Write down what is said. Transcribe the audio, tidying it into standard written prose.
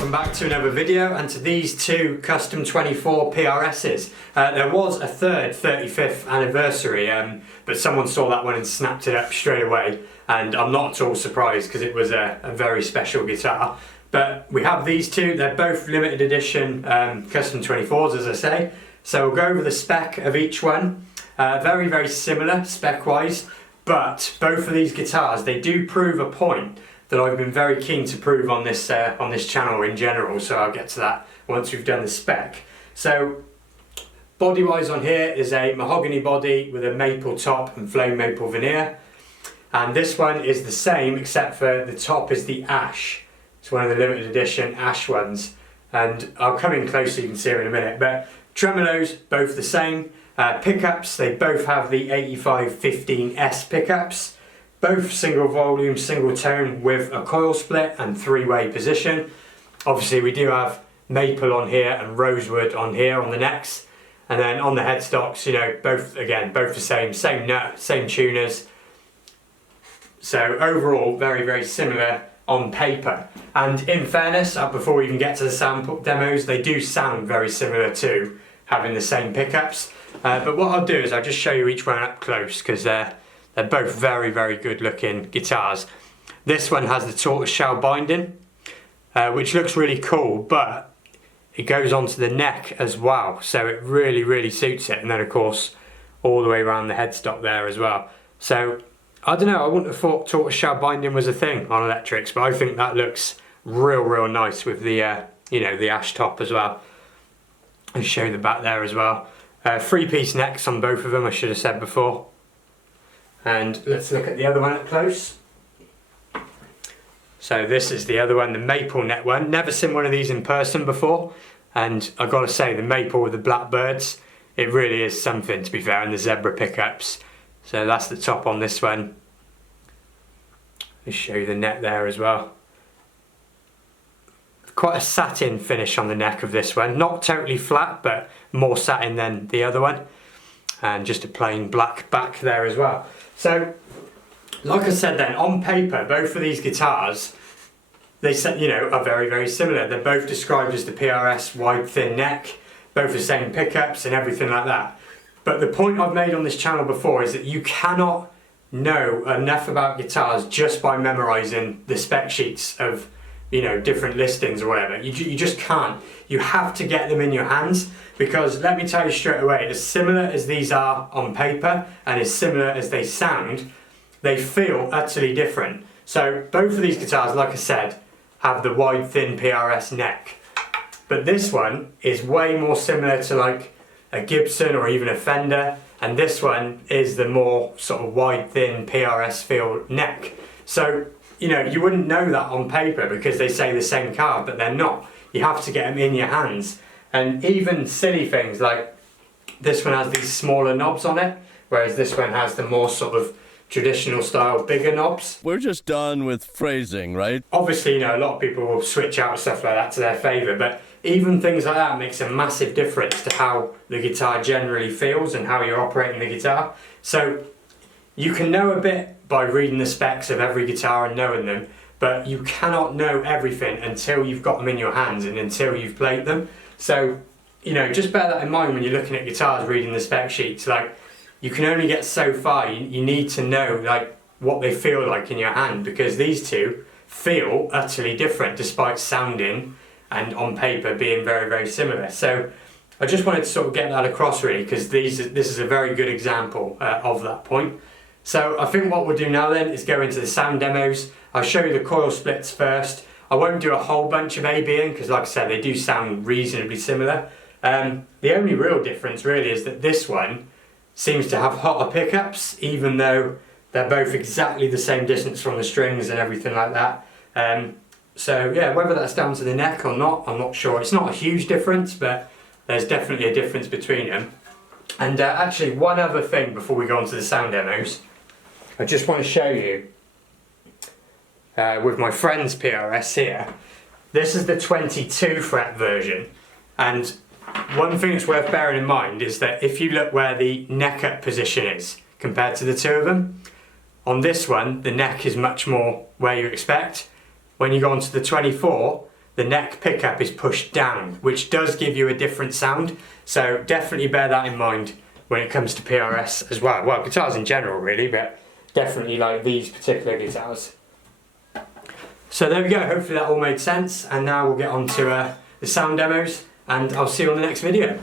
welcome back to another video and to these two custom 24 PRSs. There was a third 35th anniversary, but someone saw that one and snapped it up straight away, and I'm not at all surprised because it was a very special guitar. But we have these two, they're both limited edition custom 24s, as I say. So we'll go over the spec of each one. Very similar spec wise, but both of these guitars, they do prove a point that I've been very keen to prove on this channel in general, so I'll get to that once we've done the spec. So body wise on here is a mahogany body with a maple top and flame maple veneer, and this one is the same except for the top is the ash. It's one of the limited edition ash ones, and I'll come in close so you can see it in a minute. But tremolos both the same. Pickups, they both have the 8515S pickups. Both single volume, single tone with a coil split and three-way position. Obviously we do have maple on here and rosewood on here on the necks. And then on the headstocks, you know, both the same nut, same tuners. So overall, very similar on paper. And in fairness, before we even get to the sound demos, they do sound very similar too, having the same pickups. But what I'll do is I'll just show you each one up close because they're both very good looking guitars. This one has the tortoiseshell binding, which looks really cool, but it goes onto the neck as well, so it really suits it. And then of course all the way around the headstock there as well. So I don't know, I wouldn't have thought tortoiseshell binding was a thing on electrics, but I think that looks real nice with the you know, the ash top as well. I'll show you the back there as well. Three-piece necks on both of them, I should have said before. And let's look at the other one up close. So this is the other one, the maple neck one. Never seen one of these in person before, and I've got to say the maple with the blackbirds, it really is something, to be fair, and the zebra pickups. So that's the top on this one. I'll show you the neck there as well. Quite a satin finish on the neck of this one, not totally flat, but more satin than the other one. And just a plain black back there as well. So, like I said then, on paper, both of these guitars, they you know, are very similar. They're both described as the PRS wide thin neck, both the same pickups and everything like that. But the point I've made on this channel before is that you cannot know enough about guitars just by memorising the spec sheets of, you know, different listings or whatever. You just can't. You have to get them in your hands, because let me tell you straight away, as similar as these are on paper and as similar as they sound, they feel utterly different. So both of these guitars, like I said, have the wide thin PRS neck, but this one is way more similar to like a Gibson or even a Fender, and this one is the more sort of wide thin PRS feel neck. So, you know, you wouldn't know that on paper because they say the same card, but they're not. You have to get them in your hands. And even silly things like this one has these smaller knobs on it, whereas this one has the more sort of traditional style bigger knobs. We're just done with phrasing, right? Obviously, you know, a lot of people will switch out stuff like that to their favour, but even things like that makes a massive difference to how the guitar generally feels and how you're operating the guitar. So you can know a bit by reading the specs of every guitar and knowing them, but you cannot know everything until you've got them in your hands and until you've played them. So, you know, just bear that in mind when you're looking at guitars, reading the spec sheets. Like, you can only get so far. You need to know like what they feel like in your hand, because these two feel utterly different despite sounding and on paper being very similar. So I just wanted to sort of get that across really, because this is a very good example of that point. So I think what we'll do now then is go into the sound demos. I'll show you the coil splits first. I won't do a whole bunch of ABing because, like I said, they do sound reasonably similar. The only real difference really is that this one seems to have hotter pickups, even though they're both exactly the same distance from the strings and everything like that. So yeah, whether that's down to the neck or not, I'm not sure. It's not a huge difference, but there's definitely a difference between them. And actually, one other thing before we go on to the sound demos, I just want to show you with my friend's PRS here. This is the 22 fret version, and one thing that's worth bearing in mind is that if you look where the neck up position is compared to the two of them, on this one the neck is much more where you expect. When you go onto the 24, the neck pickup is pushed down, which does give you a different sound. So definitely bear that in mind when it comes to PRS as well. Well, guitars in general really, but definitely like these particular guitars. So there we go, hopefully that all made sense, and now we'll get on to the sound demos, and I'll see you on the next video.